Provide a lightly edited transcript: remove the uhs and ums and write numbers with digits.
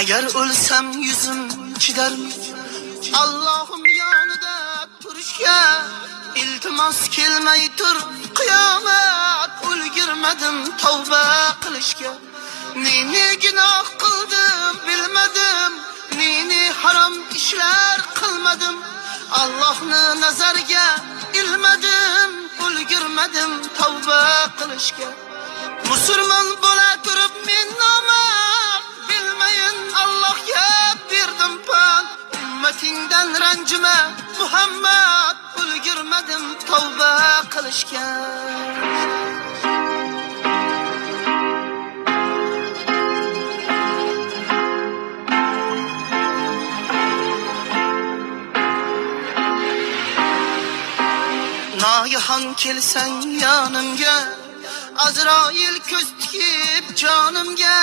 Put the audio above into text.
Agar o'lsam yuzim chidarmi? Allohim yonida turishga iltimos kelmay tur qiyomat. Ulgurmadim tavba qilishga. Neni gunoh qildim bilmadim, neni harom ishlar qilmadim. Allohni nazarga ilmadim, ulgurmadim tavba qilishga. Musulmon bo'la turib men nomard, bilmayin Allohga berdim pan. Ummatingdan ranjima Muhammad, ulgurmadim tavba qilishga. Noyahon kelsang yonimga, Azroil ko'z tikib jonimga.